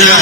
Nah,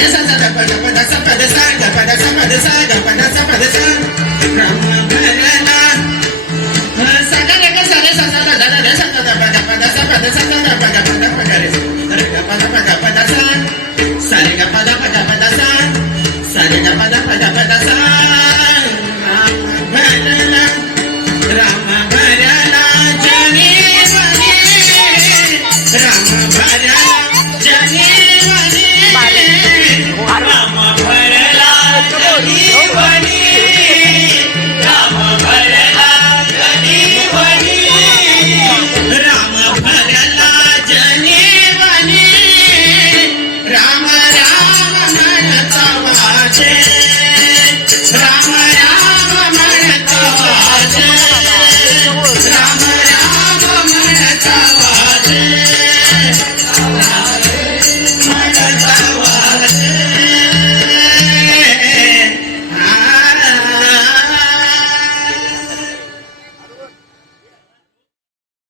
Pada sampai pada sampai pada sampai pada sampai